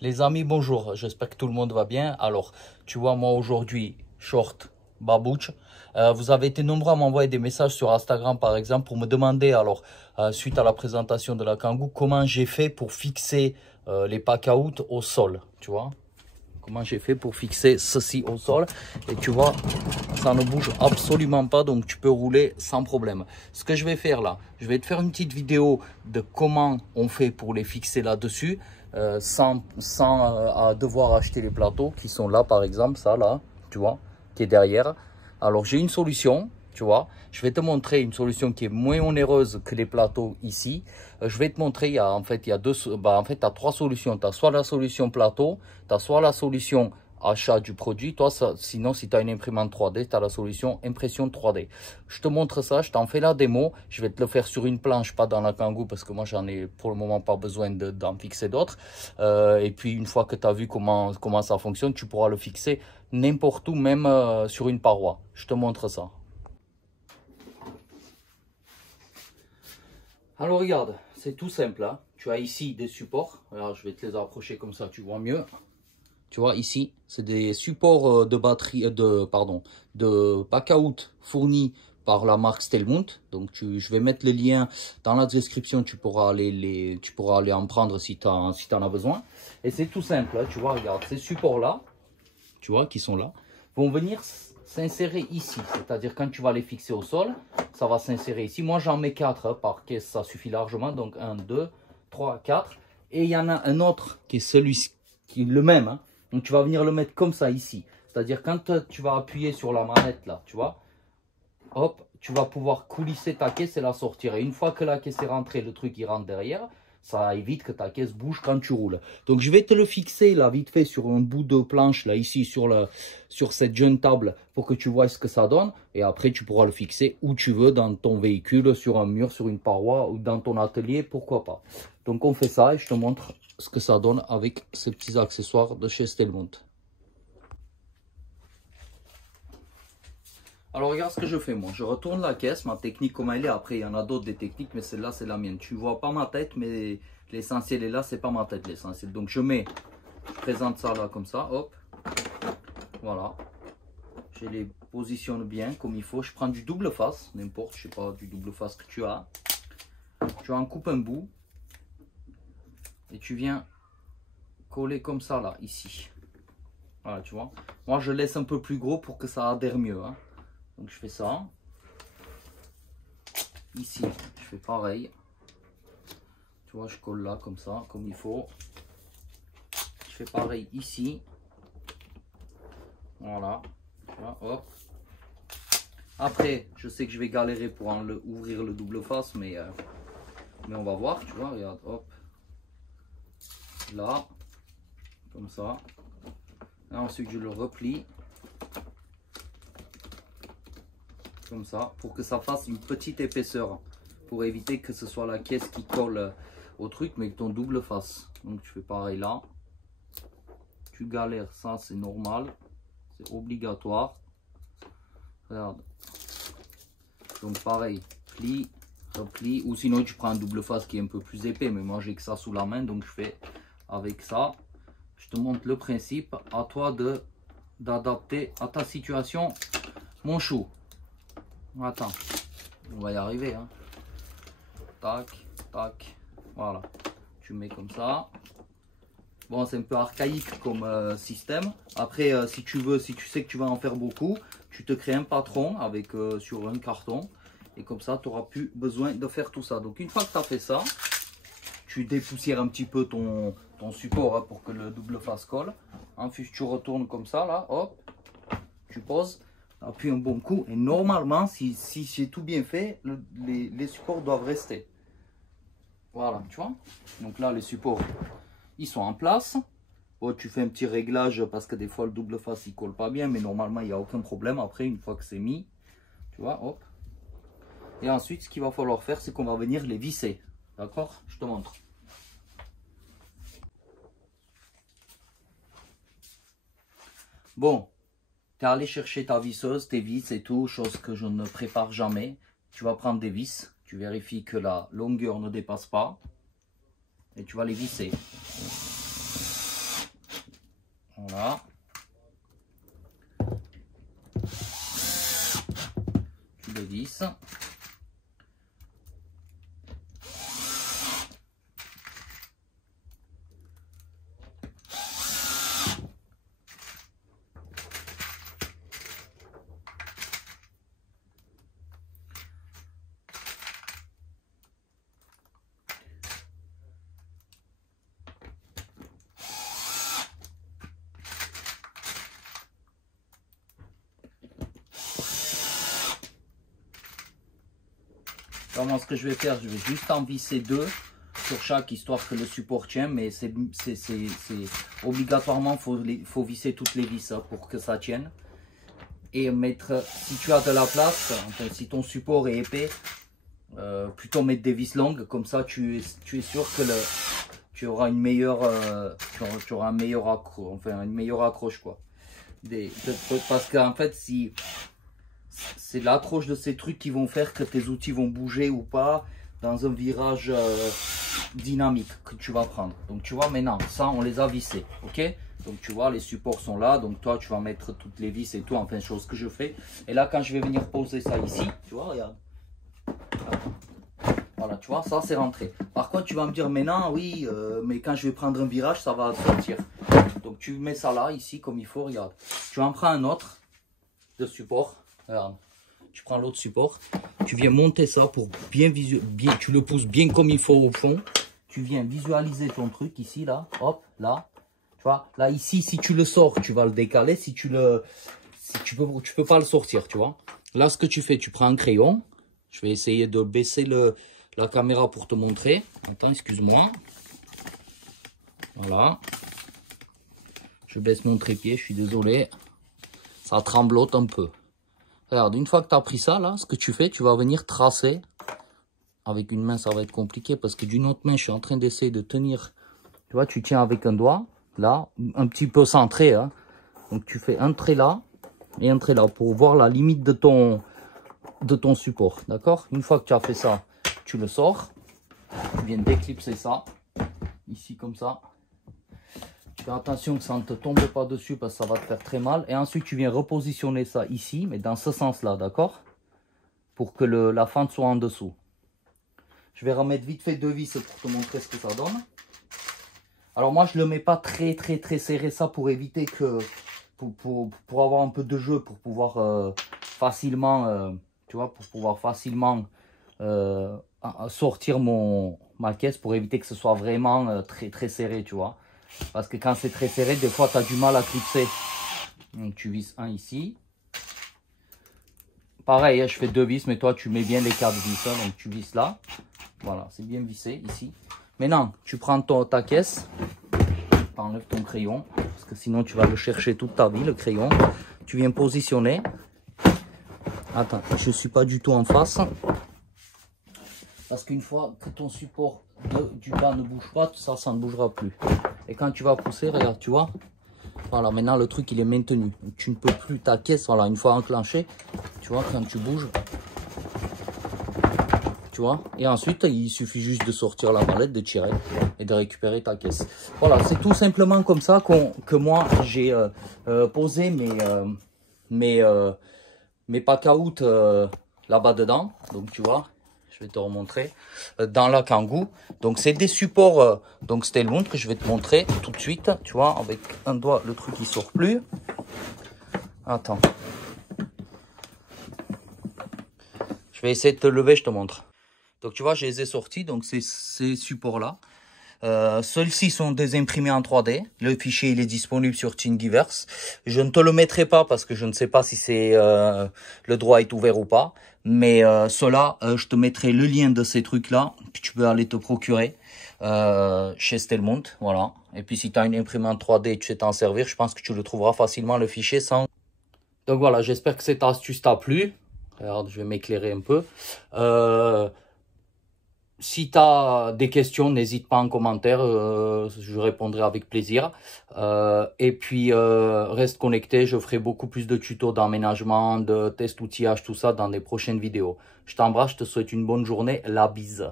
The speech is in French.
Les amis, bonjour, j'espère que tout le monde va bien. Alors, tu vois, moi aujourd'hui, short, babouche. Vous avez été nombreux à m'envoyer des messages sur Instagram, par exemple, pour me demander, alors, suite à la présentation de la Kangoo, comment j'ai fait pour fixer les pack out au sol, tu vois. Comment j'ai fait pour fixer ceci au sol. Et tu vois, ça ne bouge absolument pas, donc tu peux rouler sans problème. Ce que je vais faire là, je vais te faire une petite vidéo de comment on fait pour les fixer là-dessus, sans devoir acheter les plateaux qui sont là, par exemple, ça là, tu vois, qui est derrière. Alors j'ai une solution, tu vois, je vais te montrer une solution qui est moins onéreuse que les plateaux ici. Je vais te montrer, il y a trois solutions. Tu as soit la solution plateau, tu as soit la solution achat du produit. Toi, sinon, si tu as une imprimante 3D, tu as la solution impression 3D. Je te montre ça, je t'en fais la démo. Je vais te le faire sur une planche, pas dans la Kangoo, parce que moi, j'en ai pour le moment pas besoin d'en fixer d'autres. Et puis, une fois que tu as vu comment ça fonctionne, tu pourras le fixer n'importe où, même sur une paroi. Je te montre ça. Alors regarde, c'est tout simple, hein. Tu as ici des supports. Alors je vais te les approcher comme ça, tu vois mieux. Tu vois ici, c'est des supports de batterie, de pack-out fournis par la marque Stellmont. Donc je vais mettre les liens dans la description. Tu pourras aller en prendre si tu en as besoin. Et c'est tout simple, hein. Tu vois, regarde, ces supports-là, tu vois, qui sont là, vont venir s'insérer ici. C'est-à-dire quand tu vas les fixer au sol, ça va s'insérer ici. Moi, j'en mets 4 par caisse, ça suffit largement. Donc 1, 2, 3, 4. Et il y en a un autre qui est celui-ci, qui est le même, hein. Donc tu vas venir le mettre comme ça ici. C'est-à-dire quand tu vas appuyer sur la manette là, tu vois, hop, tu vas pouvoir coulisser ta caisse et la sortir. Et une fois que la caisse est rentrée, le truc il rentre derrière. Ça évite que ta caisse bouge quand tu roules. Donc je vais te le fixer là vite fait sur un bout de planche là ici sur cette jeune table pour que tu vois ce que ça donne. Et après tu pourras le fixer où tu veux dans ton véhicule, sur un mur, sur une paroi ou dans ton atelier, pourquoi pas. Donc on fait ça et je te montre ce que ça donne avec ces petits accessoires de chez Stellmont. Alors regarde ce que je fais moi, je retourne la caisse, ma technique comme elle est, après il y en a d'autres des techniques mais celle-là c'est la mienne. Tu vois pas ma tête mais l'essentiel est là, c'est pas ma tête l'essentiel. Donc je présente ça là comme ça, hop, voilà. Je les positionne bien comme il faut, je prends du double face, n'importe, je sais pas, du double face que tu as. Tu en coupes un bout et tu viens coller comme ça là, ici. Voilà, tu vois. Moi je laisse un peu plus gros pour que ça adhère mieux, hein. Donc je fais ça. Ici, je fais pareil. Tu vois, je colle là comme ça, comme il faut. Je fais pareil ici. Voilà. Tu vois, hop. Après, je sais que je vais galérer pour ouvrir le double face, mais on va voir. Tu vois, regarde, hop. Là, comme ça. Et ensuite, je le replie. Comme ça, pour que ça fasse une petite épaisseur, pour éviter que ce soit la caisse qui colle au truc, mais que ton double face. Donc tu fais pareil là, tu galères, ça c'est normal, c'est obligatoire. Regarde, donc pareil, plie, replie, ou sinon tu prends un double face qui est un peu plus épais, mais moi j'ai que ça sous la main, donc je fais avec ça. Je te montre le principe, à toi d'adapter à ta situation, mon chou. Attends, on va y arriver, hein. Tac, tac, voilà. Tu mets comme ça. Bon, c'est un peu archaïque comme système. Après, si tu veux, si tu sais que tu vas en faire beaucoup, tu te crées un patron avec sur un carton. Et comme ça, tu n'auras plus besoin de faire tout ça. Donc, une fois que tu as fait ça, tu dépoussières un petit peu ton support, hein, pour que le double face colle. Ensuite, tu retournes comme ça, là, hop, tu poses. Appuie un bon coup et normalement si c'est tout bien fait, les supports doivent rester. Voilà, tu vois. Donc là les supports ils sont en place. Bon, tu fais un petit réglage parce que des fois le double face il colle pas bien, mais normalement il n'y a aucun problème. Après une fois que c'est mis, tu vois, hop. Et ensuite ce qu'il va falloir faire, c'est qu'on va venir les visser. D'accord, je te montre. Bon, tu es allé chercher ta visseuse, tes vis et tout, chose que je ne prépare jamais. Tu vas prendre des vis, tu vérifies que la longueur ne dépasse pas et tu vas les visser. Voilà. Tu le visses. Moi, ce que je vais faire, je vais juste en visser 2 sur chaque, histoire que le support tienne, mais c'est obligatoirement, faut visser toutes les vis hein, pour que ça tienne. Et mettre, si tu as de la place, enfin, si ton support est épais, plutôt mettre des vis longues, comme ça tu es sûr que tu auras une meilleure, tu auras un meilleur accroche, enfin une meilleure accroche quoi. Parce qu'en fait, si c'est l'accroche de ces trucs qui vont faire que tes outils vont bouger ou pas dans un virage dynamique que tu vas prendre. Donc tu vois, maintenant ça on les a vissés, ok. Donc tu vois, les supports sont là, donc toi tu vas mettre toutes les vis et tout, enfin chose que je fais. Et là quand je vais venir poser ça ici, tu vois, regarde. Voilà, tu vois, ça c'est rentré. Par contre tu vas me dire, mais non, oui, mais quand je vais prendre un virage, ça va sortir. Donc tu mets ça là, ici, comme il faut, regarde. Tu en prends un autre de support, regarde. Tu prends l'autre support, tu viens monter ça pour bien tu le pousses bien comme il faut au fond. Tu viens visualiser ton truc ici, là, hop, là. Tu vois, là, ici, si tu le sors, tu vas le décaler. Si tu peux pas le sortir, tu vois. Là, ce que tu fais, tu prends un crayon. Je vais essayer de baisser la caméra pour te montrer. Attends, excuse-moi. Voilà. Je baisse mon trépied, je suis désolé. Ça tremblote un peu. Regarde, une fois que tu as pris ça, là, ce que tu fais, tu vas venir tracer. Avec une main, ça va être compliqué parce que d'une autre main, je suis en train d'essayer de tenir. Tu vois, tu tiens avec un doigt, là, un petit peu centré. Hein. Donc, tu fais un trait là et un trait là pour voir la limite de ton support. D'accord? Une fois que tu as fait ça, tu le sors. Tu viens d'éclipser ça. Ici, comme ça. Tu fais attention que ça ne te tombe pas dessus parce que ça va te faire très mal. Et ensuite, tu viens repositionner ça ici, mais dans ce sens-là, d'accord? Pour que la fente soit en dessous. Je vais remettre vite fait 2 vis pour te montrer ce que ça donne. Alors moi, je ne le mets pas très serré ça pour éviter que... Pour avoir un peu de jeu, pour pouvoir facilement... tu vois, pour pouvoir facilement sortir ma caisse pour éviter que ce soit vraiment très serré, tu vois. Parce que quand c'est très serré, des fois, tu as du mal à clipser. Donc, tu visses un ici. Pareil, je fais 2 vis, mais toi, tu mets bien les 4 vis. Hein, donc, tu visses là. Voilà, c'est bien vissé ici. Maintenant, tu prends ta caisse. Tu enlèves ton crayon. Parce que sinon, tu vas le chercher toute ta vie, le crayon. Tu viens positionner. Attends, je ne suis pas du tout en face. Parce qu'une fois que ton support du bas ne bouge pas, ça ne bougera plus. Et quand tu vas pousser, regarde, tu vois. Voilà, maintenant le truc il est maintenu. Donc, tu ne peux plus, ta caisse, voilà, une fois enclenchée, tu vois, quand tu bouges. Tu vois. Et ensuite, il suffit juste de sortir la mallette, de tirer et de récupérer ta caisse. Voilà, c'est tout simplement comme ça que moi j'ai posé mes pack-out là-bas dedans. Donc tu vois. Je vais te remontrer dans la Kangoo. Donc c'est des supports donc Stelmont que je vais te montrer tout de suite. Tu vois, avec un doigt, le truc il sort plus. Attends. Je vais essayer de te lever, je te montre. Donc tu vois, je les ai sortis. Donc c'est ces supports là. Ceux-ci sont des imprimés en 3D. Le fichier il est disponible sur Thingiverse. Je ne te le mettrai pas parce que je ne sais pas si c'est le droit est ouvert ou pas. Mais ceux-là, je te mettrai le lien de ces trucs-là que tu peux aller te procurer chez Stelmont. Voilà. Et puis si tu as une imprimante 3D et tu sais t'en servir, je pense que tu le trouveras facilement le fichier sans. Donc voilà, j'espère que cette astuce t'a plu. Regarde, je vais m'éclairer un peu. Si tu as des questions, n'hésite pas en commentaire, je répondrai avec plaisir. Et puis, reste connecté, je ferai beaucoup plus de tutos d'aménagement, de test outillage, tout ça dans des prochaines vidéos. Je t'embrasse, je te souhaite une bonne journée, la bise.